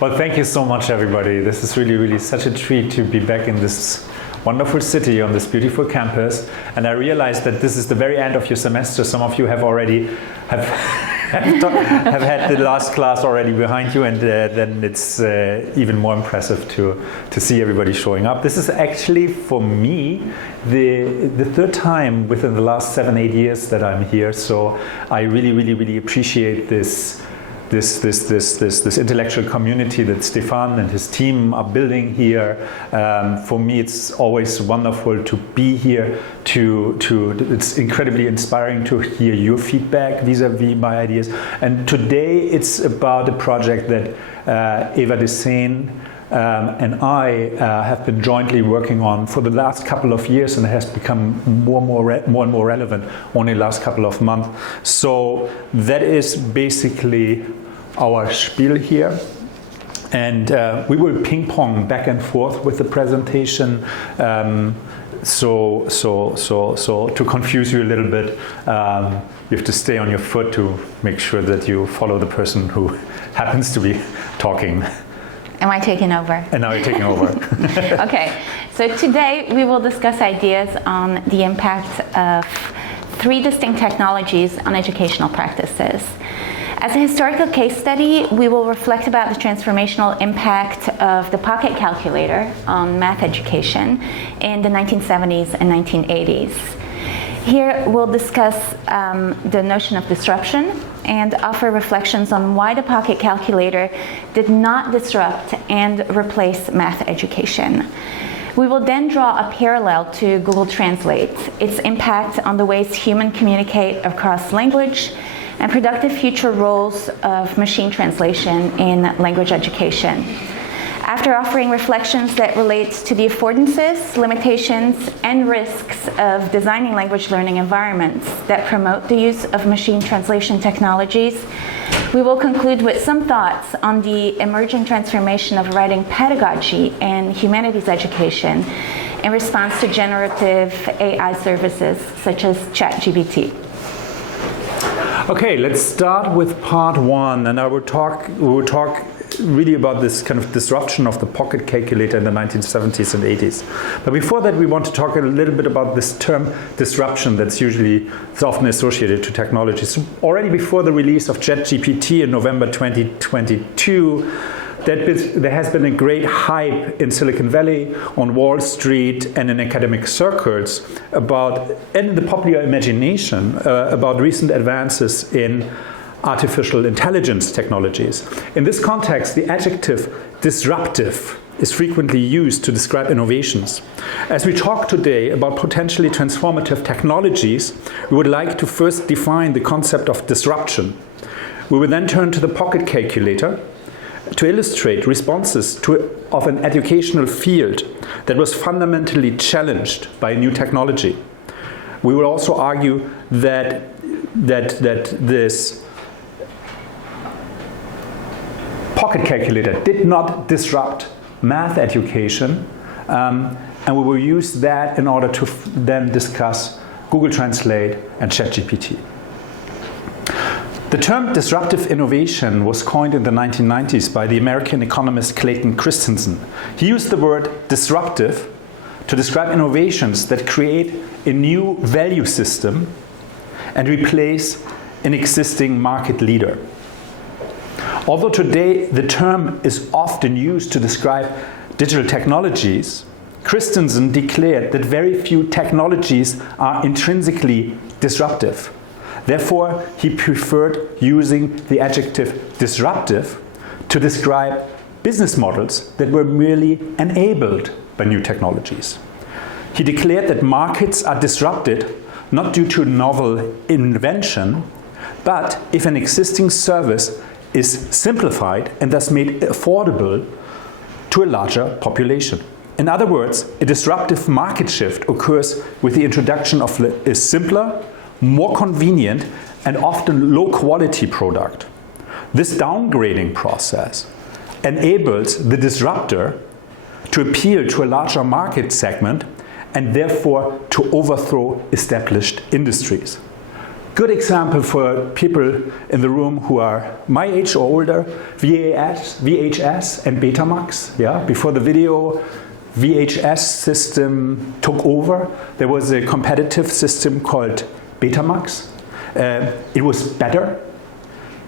Well, thank you so much, everybody. This is really, really such a treat to be back in this wonderful city on this beautiful campus. And I realized that this is the very end of your semester. Some of you have already have had the last class already behind you, and then it's even more impressive to see everybody showing up. This is actually, for me, the third time within the last 7-8 years that I'm here. So I really, really, really appreciate this intellectual community that Stefan and his team are building here. For me, it's always wonderful to be here. It's incredibly inspiring to hear your feedback vis-a-vis my ideas. And today it's about a project that Eva Dessein and I have been jointly working on for the last couple of years, and it has become more and more relevant only the last couple of months. So that is basically our spiel here, and we will ping pong back and forth with the presentation. So to confuse you a little bit, you have to stay on your foot to make sure that you follow the person who happens to be talking. Am I taking over? And now you're taking over. Okay, so today we will discuss ideas on the impact of 3 distinct technologies on educational practices. As a historical case study, we will reflect about the transformational impact of the pocket calculator on math education in the 1970s and 1980s. Here we'll discuss the notion of disruption and offer reflections on why the pocket calculator did not disrupt and replace math education. We will then draw a parallel to Google Translate, its impact on the ways humans communicate across language, and productive future roles of machine translation in language education. After offering reflections that relate to the affordances, limitations, and risks of designing language learning environments that promote the use of machine translation technologies, we will conclude with some thoughts on the emerging transformation of writing pedagogy and humanities education in response to generative AI services such as ChatGPT. Okay, let's start with part 1, and we will talk really about this kind of disruption of the pocket calculator in the 1970s and 80s. But before that, we want to talk a little bit about this term disruption that's often associated to technology. So already before the release of ChatGPT in November 2022, there has been a great hype in Silicon Valley, on Wall Street, and in academic circles and in the popular imagination about recent advances in artificial intelligence technologies. In this context, the adjective disruptive is frequently used to describe innovations. As we talk today about potentially transformative technologies, we would like to first define the concept of disruption. We will then turn to the pocket calculator to illustrate responses of an educational field that was fundamentally challenged by new technology. We will also argue that this pocket calculator did not disrupt math education, and we will use that in order to then discuss Google Translate and ChatGPT. The term disruptive innovation was coined in the 1990s by the American economist Clayton Christensen. He used the word disruptive to describe innovations that create a new value system and replace an existing market leader. Although today the term is often used to describe digital technologies, Christensen declared that very few technologies are intrinsically disruptive. Therefore, he preferred using the adjective disruptive to describe business models that were merely enabled by new technologies. He declared that markets are disrupted not due to novel invention, but if an existing service is simplified and thus made affordable to a larger population. In other words, a disruptive market shift occurs with the introduction of a simpler, more convenient, and often low-quality product. This downgrading process enables the disruptor to appeal to a larger market segment and therefore to overthrow established industries. good example for people in the room who are my age or older, VHS and Betamax. Yeah? Before the video VHS system took over, there was a competitive system called Betamax. It was better,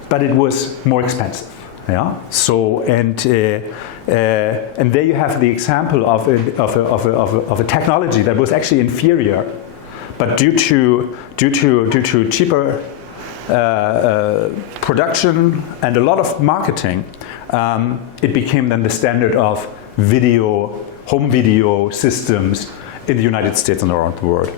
but it was more expensive. Yeah. So and there you have the example of a technology that was actually inferior, but due to cheaper production and a lot of marketing, it became then the standard of home video systems in the United States and around the world.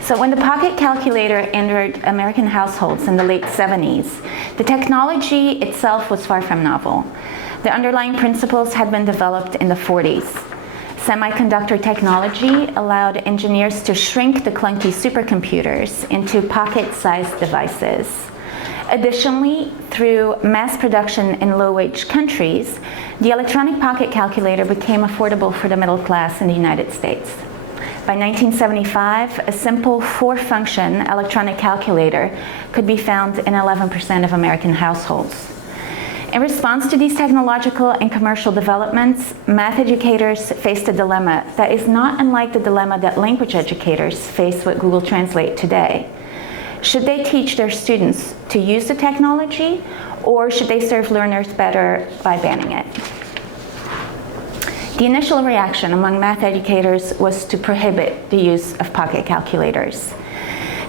So when the pocket calculator entered American households in the late 70s, the technology itself was far from novel. The underlying principles had been developed in the 40s. Semiconductor technology allowed engineers to shrink the clunky supercomputers into pocket-sized devices. Additionally, through mass production in low-wage countries, the electronic pocket calculator became affordable for the middle class in the United States. By 1975, a simple 4-function electronic calculator could be found in 11% of American households. In response to these technological and commercial developments, math educators faced a dilemma that is not unlike the dilemma that language educators face with Google Translate today. Should they teach their students to use the technology, or should they serve learners better by banning it? The initial reaction among math educators was to prohibit the use of pocket calculators.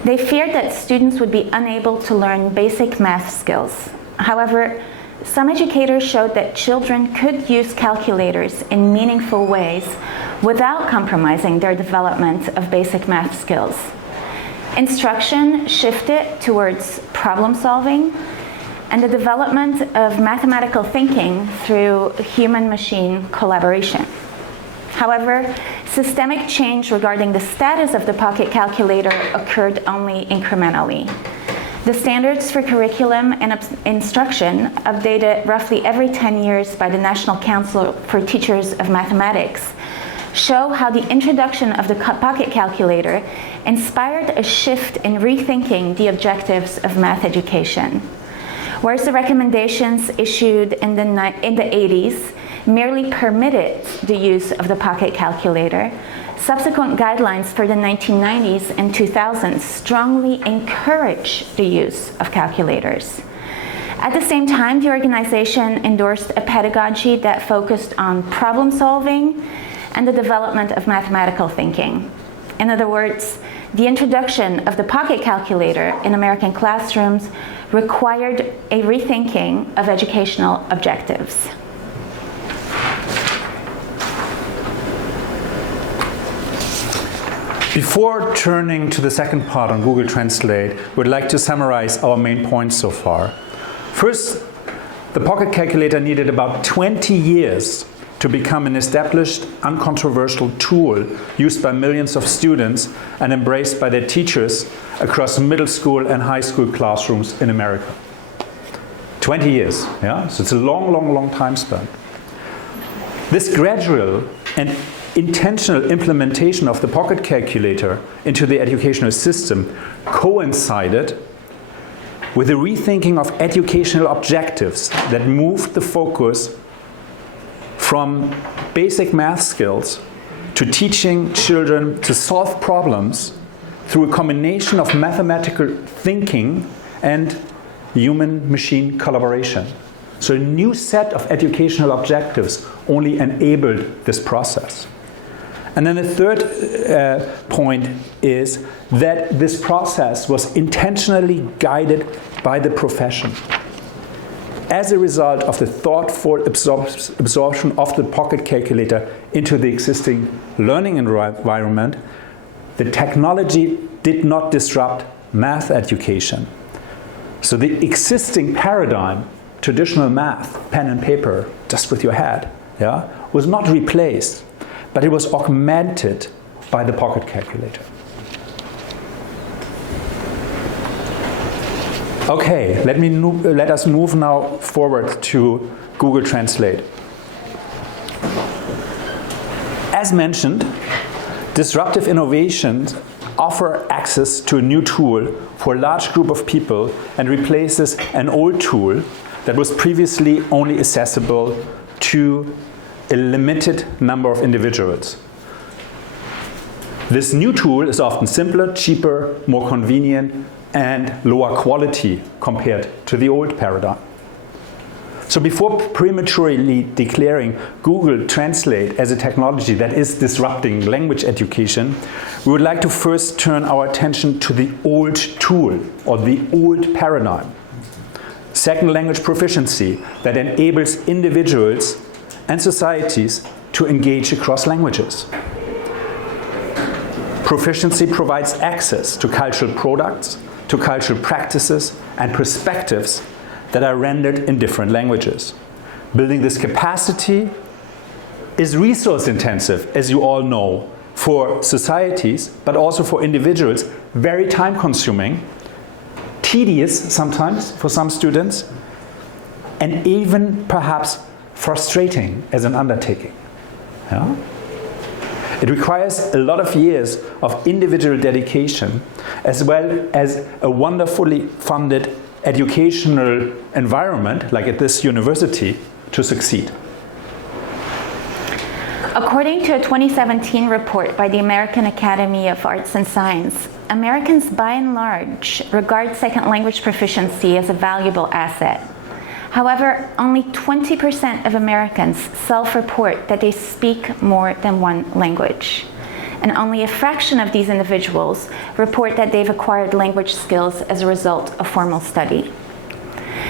They feared that students would be unable to learn basic math skills. However, some educators showed that children could use calculators in meaningful ways without compromising their development of basic math skills. Instruction shifted towards problem solving and the development of mathematical thinking through human-machine collaboration. However, systemic change regarding the status of the pocket calculator occurred only incrementally. The standards for curriculum and instruction, updated roughly every 10 years by the National Council for Teachers of Mathematics, show how the introduction of the pocket calculator inspired a shift in rethinking the objectives of math education. Whereas the recommendations issued in the 80s merely permitted the use of the pocket calculator, subsequent guidelines for the 1990s and 2000s strongly encourage the use of calculators. At the same time, the organization endorsed a pedagogy that focused on problem solving and the development of mathematical thinking. In other words, the introduction of the pocket calculator in American classrooms required a rethinking of educational objectives. Before turning to the second part on Google Translate, we'd like to summarize our main points so far. First, the pocket calculator needed about 20 years to become an established, uncontroversial tool used by millions of students and embraced by their teachers across middle school and high school classrooms in America. 20 years, yeah? So it's a long time span. This gradual and intentional implementation of the pocket calculator into the educational system coincided with a rethinking of educational objectives that moved the focus from basic math skills to teaching children to solve problems through a combination of mathematical thinking and human-machine collaboration. So a new set of educational objectives only enabled this process. And then the third point is that this process was intentionally guided by the profession. As a result of the thoughtful absorption of the pocket calculator into the existing learning environment, the technology did not disrupt math education. So the existing paradigm, traditional math, pen and paper, just with your head, yeah, was not replaced, but it was augmented by the pocket calculator. Okay, let us move now forward to Google Translate. As mentioned, disruptive innovations offer access to a new tool for a large group of people and replaces an old tool that was previously only accessible to a limited number of individuals. This new tool is often simpler, cheaper, more convenient, and lower quality compared to the old paradigm. So before prematurely declaring Google Translate as a technology that is disrupting language education, we would like to first turn our attention to the old tool or the old paradigm. Second language proficiency that enables individuals and societies to engage across languages. Proficiency provides access to cultural products, to cultural practices and perspectives that are rendered in different languages. Building this capacity is resource intensive, as you all know, for societies, but also for individuals, very time consuming, tedious sometimes for some students, and even perhaps frustrating as an undertaking. Yeah? It requires a lot of years of individual dedication, as well as a wonderfully funded educational environment, like at this university, to succeed. According to a 2017 report by the American Academy of Arts and Science, Americans by and large regard second language proficiency as a valuable asset. However, only 20% of Americans self-report that they speak more than one language. And only a fraction of these individuals report that they've acquired language skills as a result of formal study.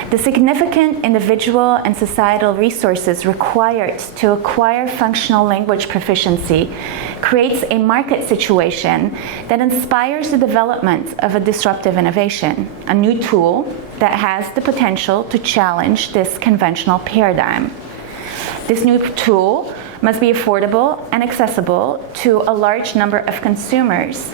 The significant individual and societal resources required to acquire functional language proficiency creates a market situation that inspires the development of a disruptive innovation, a new tool that has the potential to challenge this conventional paradigm. This new tool must be affordable and accessible to a large number of consumers.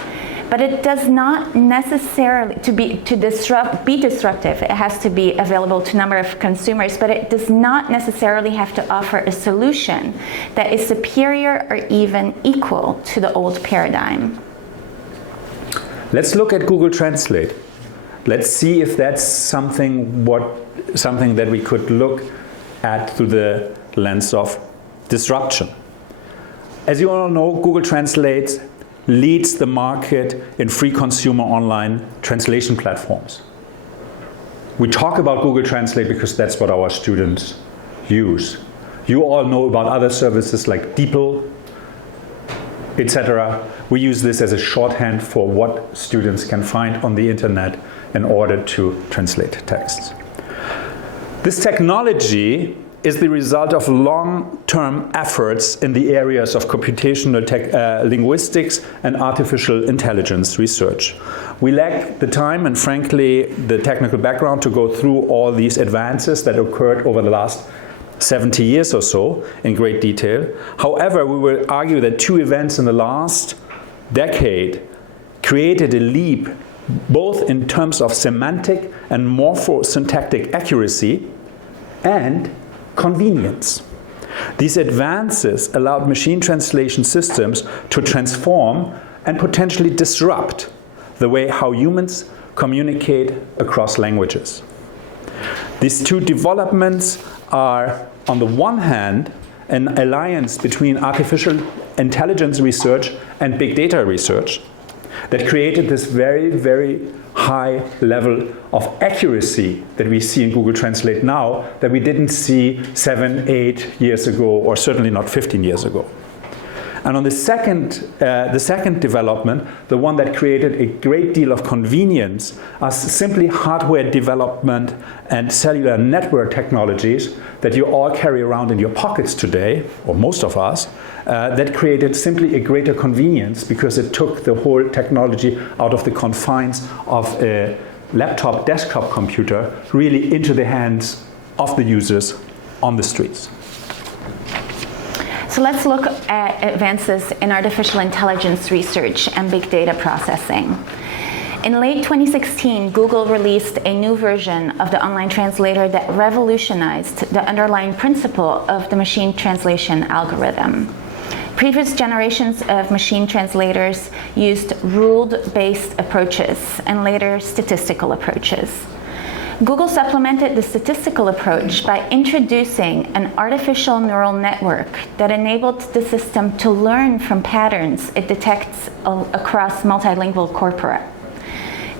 But it does not necessarily, be disruptive, it has to be available to a number of consumers, but it does not necessarily have to offer a solution that is superior or even equal to the old paradigm. Let's look at Google Translate. Let's see if that's something that we could look at through the lens of disruption. As you all know, Google Translate leads the market in free consumer online translation platforms. We talk about Google Translate because that's what our students use. You all know about other services like DeepL, etc. We use this as a shorthand for what students can find on the internet in order to translate texts. This technology is the result of long-term efforts in the areas of computational linguistics and artificial intelligence research. We lack the time and, frankly, the technical background to go through all these advances that occurred over the last 70 years or so in great detail. However, we will argue that two events in the last decade created a leap both in terms of semantic and morphosyntactic accuracy and convenience. These advances allowed machine translation systems to transform and potentially disrupt the way how humans communicate across languages. These two developments are, on the one hand, an alliance between artificial intelligence research and big data research that created this very, very high level of accuracy that we see in Google Translate now that we didn't see 7, 8 years ago, or certainly not 15 years ago. And on the second development, the one that created a great deal of convenience, are simply hardware development and cellular network technologies that you all carry around in your pockets today, or most of us, that created simply a greater convenience because it took the whole technology out of the confines of a laptop, desktop computer, really into the hands of the users on the streets. So let's look at advances in artificial intelligence research and big data processing. In late 2016, Google released a new version of the online translator that revolutionized the underlying principle of the machine translation algorithm. Previous generations of machine translators used ruled-based approaches and later statistical approaches. Google supplemented the statistical approach by introducing an artificial neural network that enabled the system to learn from patterns it detects across multilingual corpora.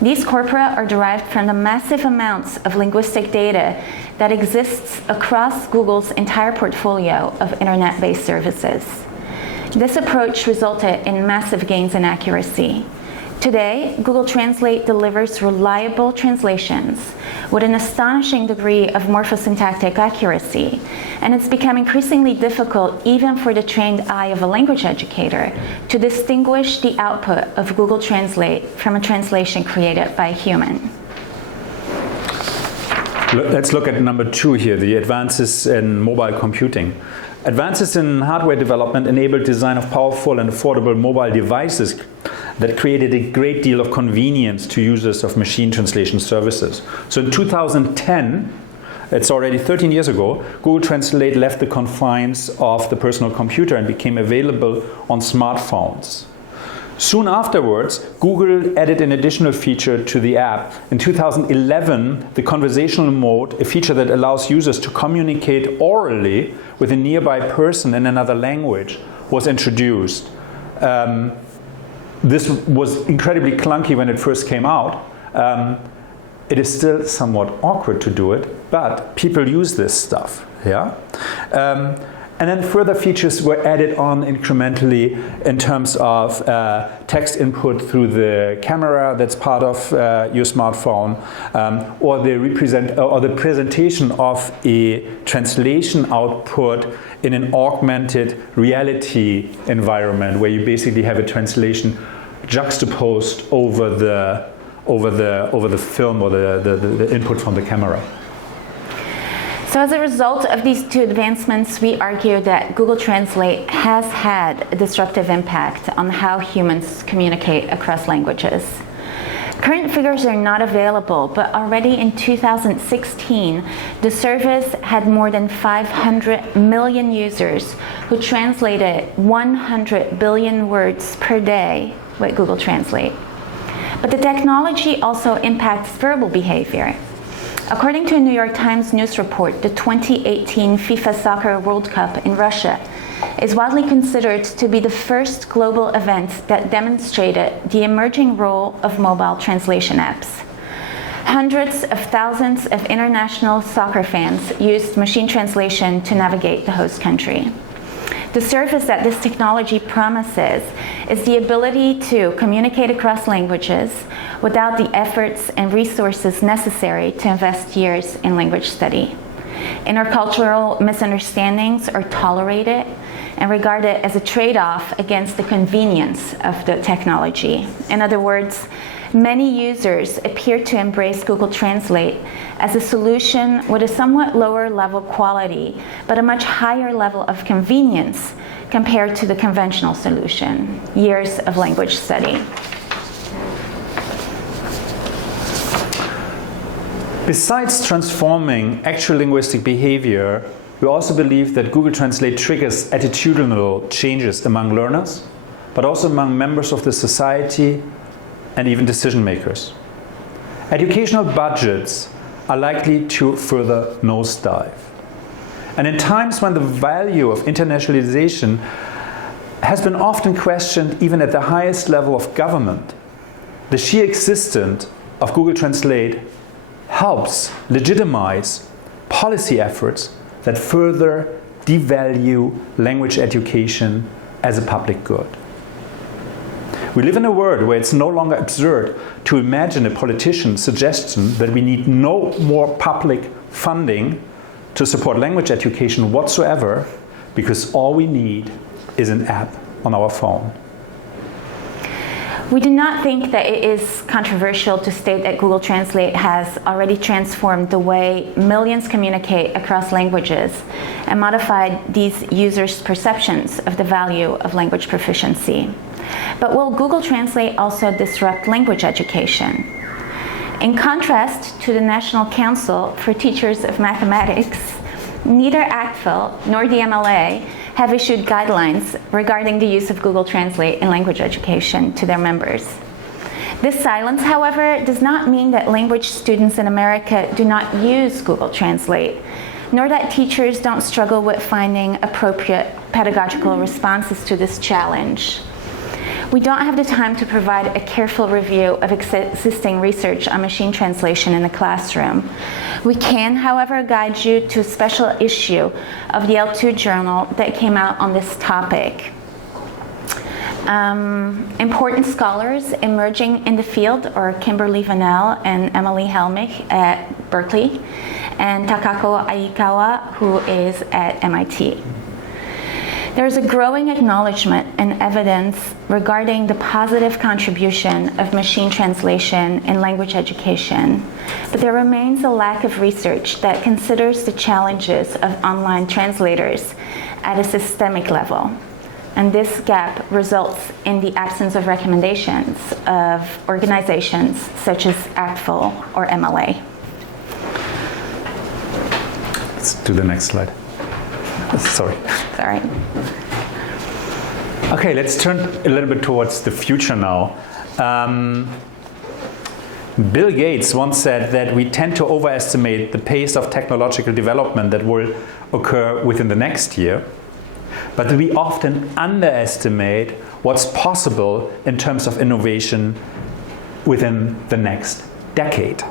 These corpora are derived from the massive amounts of linguistic data that exists across Google's entire portfolio of internet-based services. This approach resulted in massive gains in accuracy. Today, Google Translate delivers reliable translations with an astonishing degree of morphosyntactic accuracy, and it's become increasingly difficult even for the trained eye of a language educator to distinguish the output of Google Translate from a translation created by a human. Let's look at number 2 here, the advances in mobile computing. Advances in hardware development enabled design of powerful and affordable mobile devices that created a great deal of convenience to users of machine translation services. So in 2010, it's already 13 years ago, Google Translate left the confines of the personal computer and became available on smartphones. Soon afterwards, Google added an additional feature to the app. In 2011, the conversational mode, a feature that allows users to communicate orally with a nearby person in another language, was introduced. This was incredibly clunky when it first came out. It is still somewhat awkward to do it, but people use this stuff. Yeah? And then further features were added on incrementally in terms of text input through the camera that's part of your smartphone, or the presentation of a translation output in an augmented reality environment, where you basically have a translation juxtaposed over the film or the input from the camera. So as a result of these two advancements, we argue that Google Translate has had a disruptive impact on how humans communicate across languages. Current figures are not available, but already in 2016, the service had more than 500 million users who translated 100 billion words per day with Google Translate. But the technology also impacts verbal behavior. According to a New York Times news report, the 2018 FIFA Soccer World Cup in Russia is widely considered to be the first global event that demonstrated the emerging role of mobile translation apps. Hundreds of thousands of international soccer fans used machine translation to navigate the host country. The service that this technology promises is the ability to communicate across languages without the efforts and resources necessary to invest years in language study. Intercultural misunderstandings are tolerated and regarded as a trade-off against the convenience of the technology. In other words, many users appear to embrace Google Translate as a solution with a somewhat lower level quality, but a much higher level of convenience compared to the conventional solution, years of language study. Besides transforming actual linguistic behavior, we also believe that Google Translate triggers attitudinal changes among learners, but also among members of the society and even decision makers. Educational budgets are likely to further nosedive. And in times when the value of internationalization has been often questioned even at the highest level of government, the sheer existence of Google Translate helps legitimize policy efforts that further devalue language education as a public good. We live in a world where it's no longer absurd to imagine a politician's suggestion that we need no more public funding to support language education whatsoever, because all we need is an app on our phone. We do not think that it is controversial to state that Google Translate has already transformed the way millions communicate across languages and modified these users' perceptions of the value of language proficiency. But will Google Translate also disrupt language education? In contrast to the National Council for Teachers of Mathematics, neither ACTFL nor the MLA have issued guidelines regarding the use of Google Translate in language education to their members. This silence, however, does not mean that language students in America do not use Google Translate, nor that teachers don't struggle with finding appropriate pedagogical responses to this challenge. We don't have the time to provide a careful review of existing research on machine translation in the classroom. We can, however, guide you to a special issue of the L2 journal that came out on this topic. Important scholars emerging in the field are Kimberly Vanell and Emily Helmich at Berkeley, and Takako Aikawa, who is at MIT. There is a growing acknowledgement and evidence regarding the positive contribution of machine translation in language education, but there remains a lack of research that considers the challenges of online translators at a systemic level. And this gap results in the absence of recommendations of organizations such as ACTFL or MLA. Let's do the next slide. Sorry. Sorry. Okay, let's turn a little bit towards the future now. Bill Gates once said that we tend to overestimate the pace of technological development that will occur within the next year, but we often underestimate what's possible in terms of innovation within the next decade.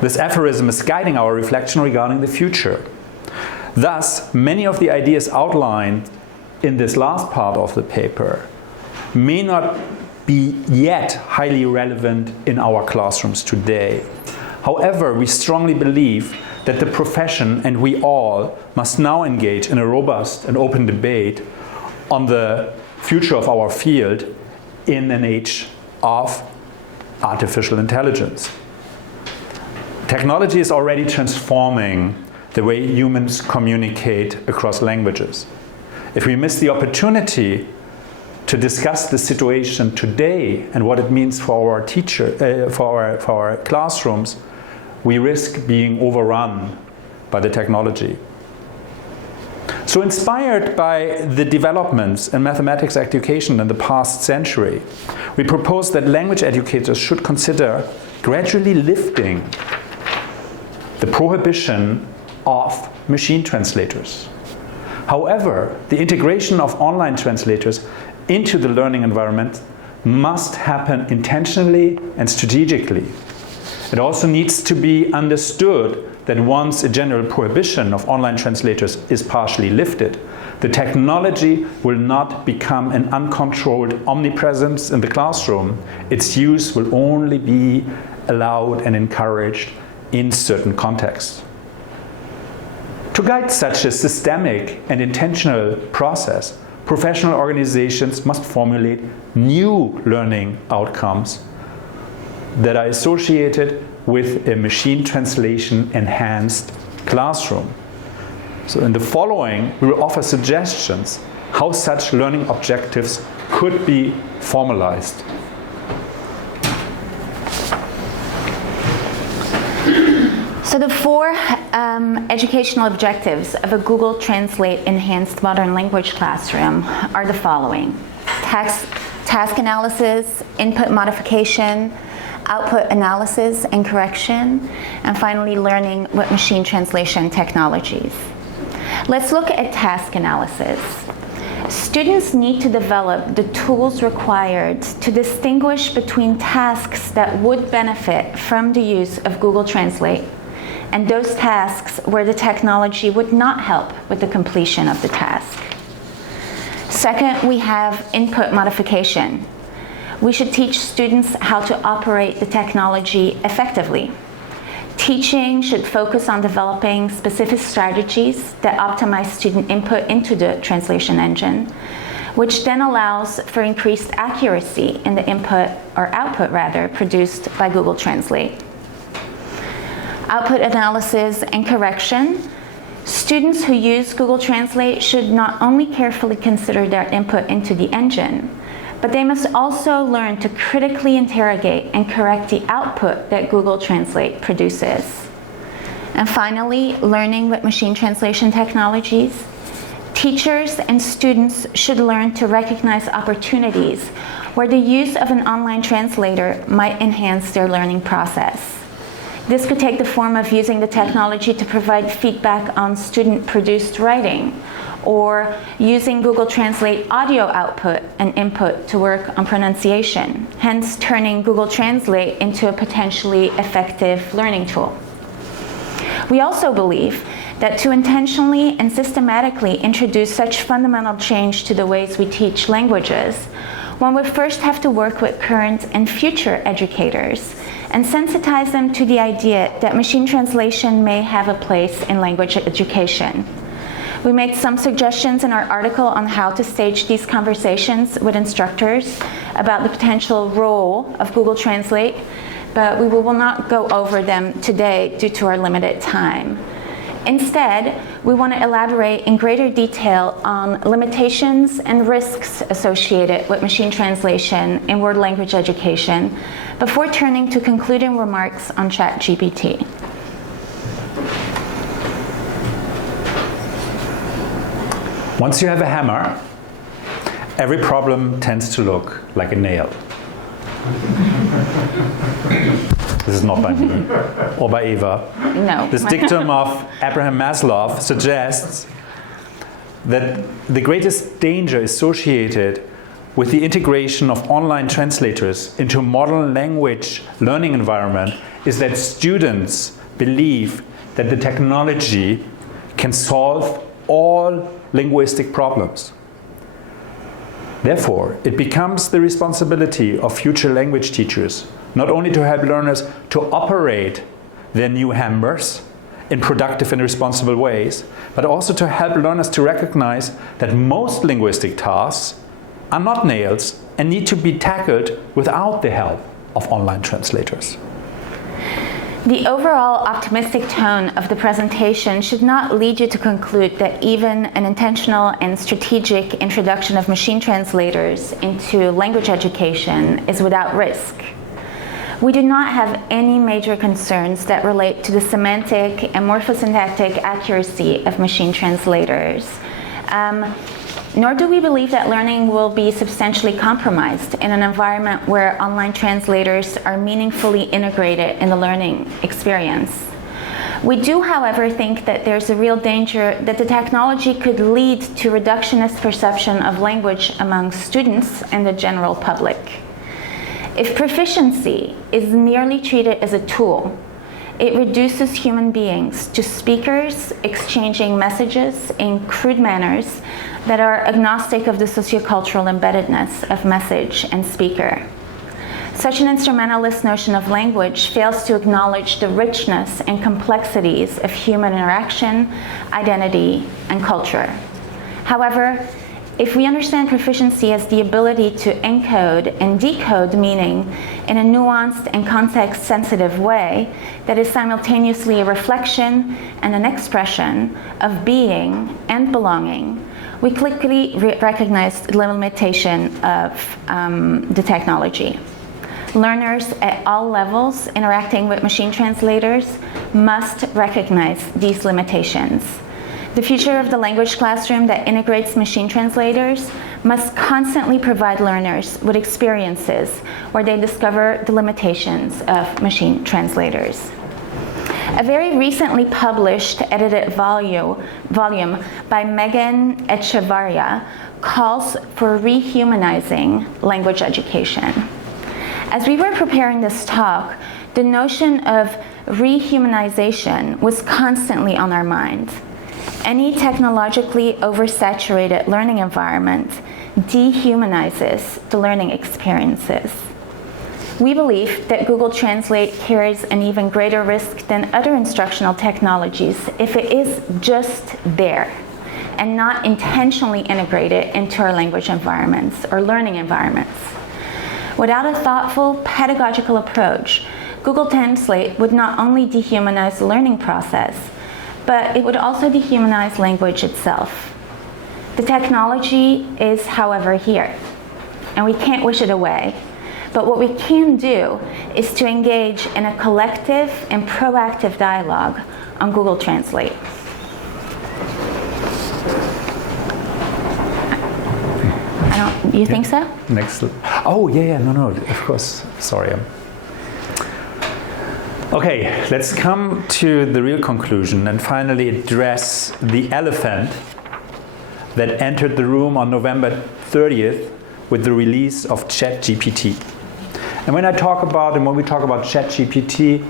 This aphorism is guiding our reflection regarding the future. Thus, many of the ideas outlined in this last part of the paper may not be yet highly relevant in our classrooms today. However, we strongly believe that the profession and we all must now engage in a robust and open debate on the future of our field in an age of artificial intelligence. Technology is already transforming the way humans communicate across languages. If we miss the opportunity to discuss the situation today and what it means for our classrooms, we risk being overrun by the technology. So inspired by the developments in mathematics education in the past century, we propose that language educators should consider gradually lifting the prohibition of machine translators. However, the integration of online translators into the learning environment must happen intentionally and strategically. It also needs to be understood that once a general prohibition of online translators is partially lifted, the technology will not become an uncontrolled omnipresence in the classroom. Its use will only be allowed and encouraged in certain contexts. To guide such a systemic and intentional process, professional organizations must formulate new learning outcomes that are associated with a machine translation enhanced classroom. So in the following, we will offer suggestions how such learning objectives could be formalized. So the four educational objectives of a Google Translate enhanced modern language classroom are the following: task analysis, input modification, output analysis and correction, and finally learning with machine translation technologies. Let's look at task analysis. Students need to develop the tools required to distinguish between tasks that would benefit from the use of Google Translate and those tasks where the technology would not help with the completion of the task. Second, we have input modification. We should teach students how to operate the technology effectively. Teaching should focus on developing specific strategies that optimize student input into the translation engine, which then allows for increased accuracy in the input, or output rather, produced by Google Translate. Output analysis and correction. Students who use Google Translate should not only carefully consider their input into the engine, but they must also learn to critically interrogate and correct the output that Google Translate produces. And finally, learning with machine translation technologies. teachers and students should learn to recognize opportunities where the use of an online translator might enhance their learning process. This could take the form of using the technology to provide feedback on student-produced writing, or using Google Translate audio output and input to work on pronunciation, hence turning Google Translate into a potentially effective learning tool. We also believe that to intentionally and systematically introduce such fundamental change to the ways we teach languages, one would first have to work with current and future educators and sensitize them to the idea that machine translation may have a place in language education. We made some suggestions in our article on how to stage these conversations with instructors about the potential role of Google Translate, but we will not go over them today due to our limited time. Instead, we want to elaborate in greater detail on limitations and risks associated with machine translation in world language education before turning to concluding remarks on ChatGPT. Once you have a hammer, every problem tends to look like a nail. This is not by me or by Eva. No. This dictum of Abraham Maslow suggests that the greatest danger associated with the integration of online translators into a modern language learning environment is that students believe that the technology can solve all linguistic problems. Therefore, it becomes the responsibility of future language teachers not only to help learners to operate their new hammers in productive and responsible ways, but also to help learners to recognize that most linguistic tasks are not nails and need to be tackled without the help of online translators. The overall optimistic tone of the presentation should not lead you to conclude that even an intentional and strategic introduction of machine translators into language education is without risk. We do not have any major concerns that relate to the semantic and morphosyntactic accuracy of machine translators. Nor do we believe that learning will be substantially compromised in an environment where online translators are meaningfully integrated in the learning experience. We do, however, think that there's a real danger that the technology could lead to reductionist perception of language among students and the general public. If proficiency is merely treated as a tool, it reduces human beings to speakers exchanging messages in crude manners that are agnostic of the sociocultural embeddedness of message and speaker. Such an instrumentalist notion of language fails to acknowledge the richness and complexities of human interaction, identity, and culture. However, if we understand proficiency as the ability to encode and decode meaning in a nuanced and context-sensitive way that is simultaneously a reflection and an expression of being and belonging, we quickly recognize the limitation of the technology. Learners at all levels interacting with machine translators must recognize these limitations. The future of the language classroom that integrates machine translators must constantly provide learners with experiences where they discover the limitations of machine translators. A very recently published edited volume by Megan Echevarria calls for rehumanizing language education. As we were preparing this talk, the notion of rehumanization was constantly on our mind. Any technologically oversaturated learning environment dehumanizes the learning experiences. We believe that Google Translate carries an even greater risk than other instructional technologies if it is just there and not intentionally integrated into our language environments or learning environments. Without a thoughtful pedagogical approach, Google Translate would not only dehumanize the learning process, but it would also dehumanize language itself. The technology is, however, here, and we can't wish it away. But what we can do is to engage in a collective and proactive dialogue on Google Translate. You think so? Next. Oh, yeah, no, of course. Sorry. Okay, let's come to the real conclusion and finally address the elephant that entered the room on November 30th with the release of ChatGPT. And when we talk about ChatGPT,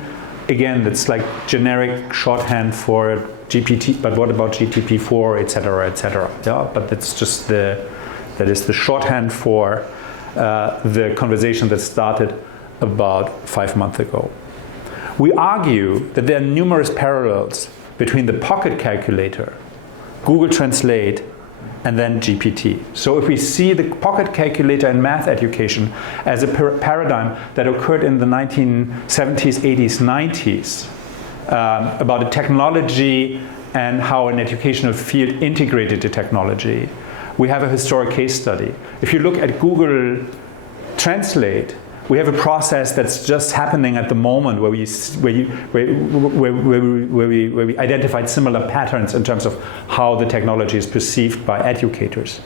again, it's like generic shorthand for GPT, but what about GPT-4, etc., etc. Yeah, but that's just that is the shorthand for the conversation that started about 5 months ago. We argue that there are numerous parallels between the pocket calculator, Google Translate, and then GPT. So if we see the pocket calculator in math education as a paradigm that occurred in the 1970s, 80s, 90s, about the technology and how an educational field integrated the technology, we have a historic case study. If you look at Google Translate, we have a process that's just happening at the moment where we identified similar patterns in terms of how the technology is perceived by educators.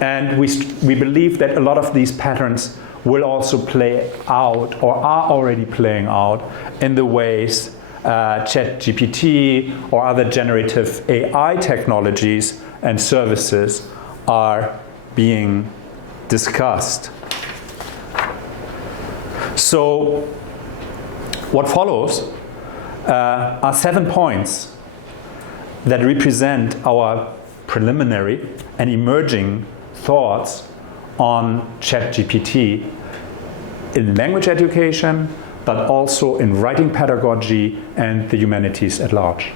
And we believe that a lot of these patterns will also play out or are already playing out in the ways ChatGPT or other generative AI technologies and services are being discussed. So what follows are 7 points that represent our preliminary and emerging thoughts on ChatGPT in language education, but also in writing pedagogy and the humanities at large.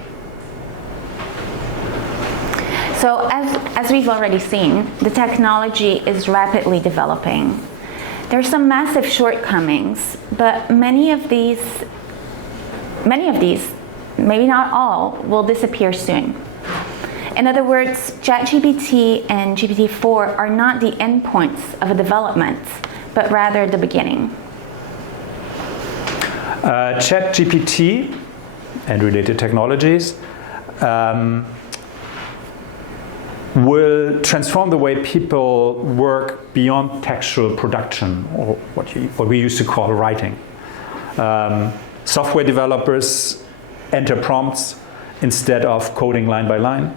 So as we've already seen, the technology is rapidly developing. There are some massive shortcomings, but many of these, maybe not all, will disappear soon. In other words, ChatGPT and GPT-4 are not the endpoints of a development, but rather the beginning. ChatGPT and related technologies will transform the way people work beyond textual production, or what we used to call writing. Software developers enter prompts instead of coding line by line.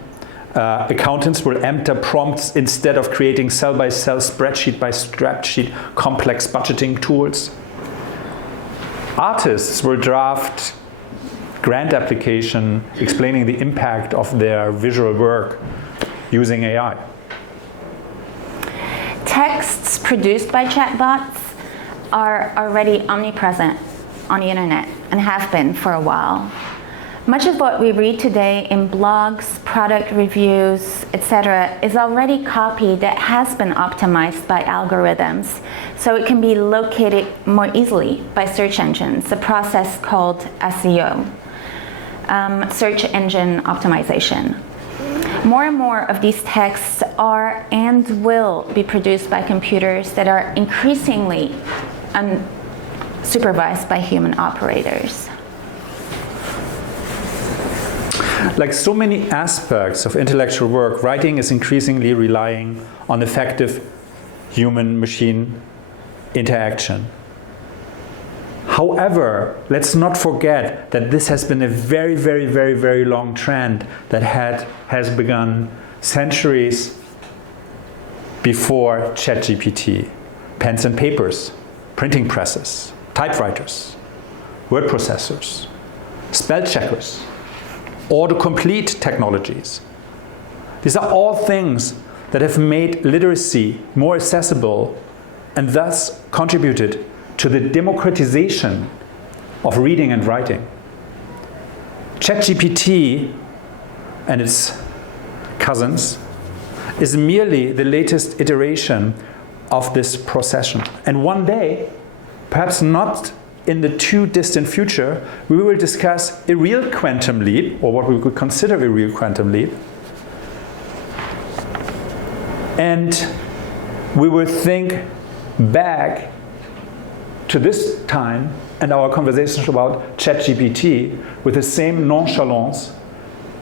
Accountants will enter prompts instead of creating cell-by-cell, spreadsheet by spreadsheet, complex budgeting tools. Artists will draft grant application explaining the impact of their visual work using AI. Texts produced by chatbots are already omnipresent on the internet and have been for a while. Much of what we read today in blogs, product reviews, etc. is already copy that has been optimized by algorithms, so it can be located more easily by search engines, a process called SEO, search engine optimization. More and more of these texts are and will be produced by computers that are increasingly supervised by human operators. Like so many aspects of intellectual work, writing is increasingly relying on effective human-machine interaction. However, let's not forget that this has been a very, very, very, very long trend that has begun centuries before ChatGPT. Pens and papers, printing presses, typewriters, word processors, spell checkers, autocomplete technologies. These are all things that have made literacy more accessible and thus contributed to the democratization of reading and writing. ChatGPT and its cousins is merely the latest iteration of this procession. And one day, perhaps not in the too distant future, we will discuss a real quantum leap, or what we could consider a real quantum leap. And we will think back to this time and our conversations about ChatGPT with the same nonchalance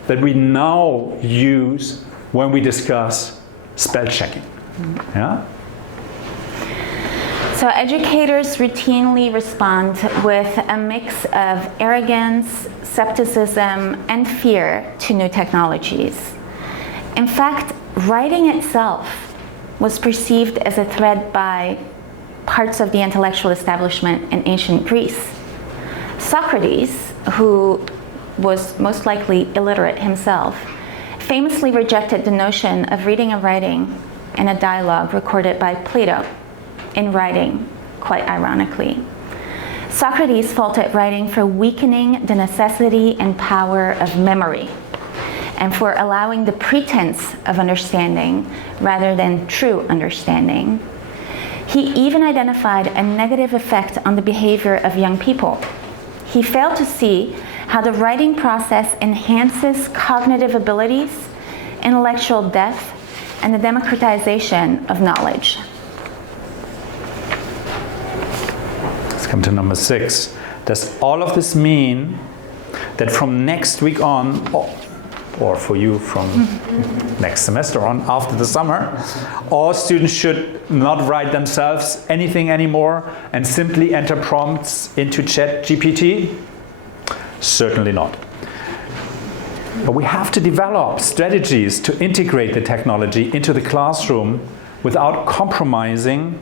that we now use when we discuss spell checking. Yeah? So educators routinely respond with a mix of arrogance, skepticism, and fear to new technologies. In fact, writing itself was perceived as a threat by parts of the intellectual establishment in ancient Greece. Socrates, who was most likely illiterate himself, famously rejected the notion of reading and writing in a dialogue recorded by Plato in writing, quite ironically. Socrates faulted writing for weakening the necessity and power of memory, and for allowing the pretense of understanding rather than true understanding. He even identified a negative effect on the behavior of young people. He failed to see how the writing process enhances cognitive abilities, intellectual depth, and the democratization of knowledge. Let's come to number 6. Does all of this mean that from next week on, or for you from next semester on, after the summer, all students should not write themselves anything anymore and simply enter prompts into ChatGPT? Certainly not. But we have to develop strategies to integrate the technology into the classroom without compromising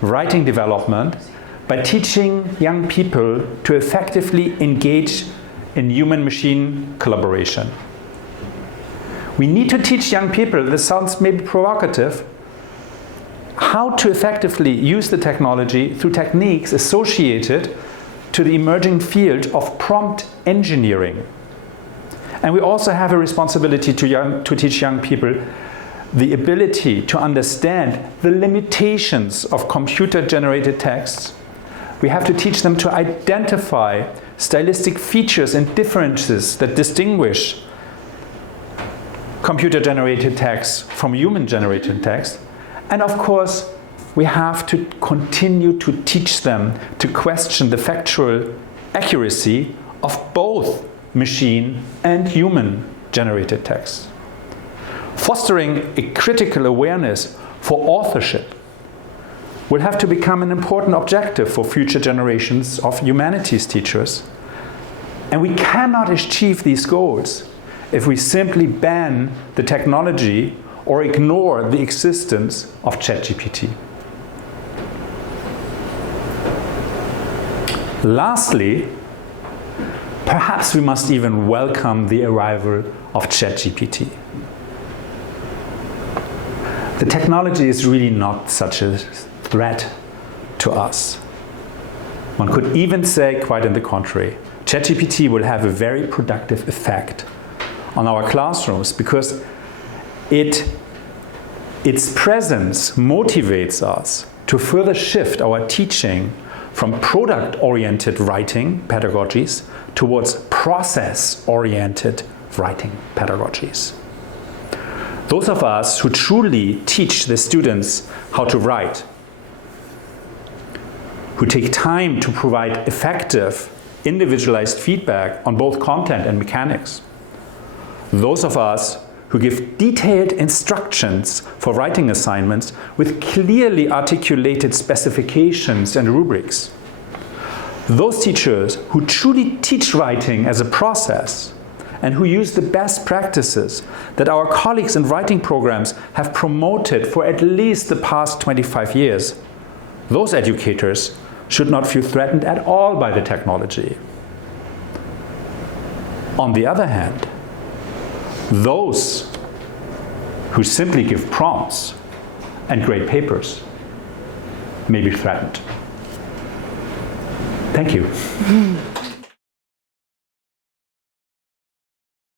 writing development by teaching young people to effectively engage in human-machine collaboration. We need to teach young people, this sounds maybe provocative, how to effectively use the technology through techniques associated to the emerging field of prompt engineering. And we also have a responsibility to teach young people the ability to understand the limitations of computer-generated texts. We have to teach them to identify stylistic features and differences that distinguish computer-generated text from human-generated text. And of course, we have to continue to teach them to question the factual accuracy of both machine and human-generated text. Fostering a critical awareness for authorship will have to become an important objective for future generations of humanities teachers. And we cannot achieve these goals if we simply ban the technology or ignore the existence of ChatGPT. Lastly, perhaps we must even welcome the arrival of ChatGPT. The technology is really not such a threat to us. One could even say quite in the contrary. ChatGPT will have a very productive effect on our classrooms because its presence motivates us to further shift our teaching from product-oriented writing pedagogies towards process-oriented writing pedagogies. Those of us who truly teach the students how to write, who take time to provide effective, individualized feedback on both content and mechanics, those of us who give detailed instructions for writing assignments with clearly articulated specifications and rubrics. Those teachers who truly teach writing as a process and who use the best practices that our colleagues in writing programs have promoted for at least the past 25 years. Those educators should not feel threatened at all by the technology. On the other hand, those who simply give prompts and grade papers may be threatened. Thank you.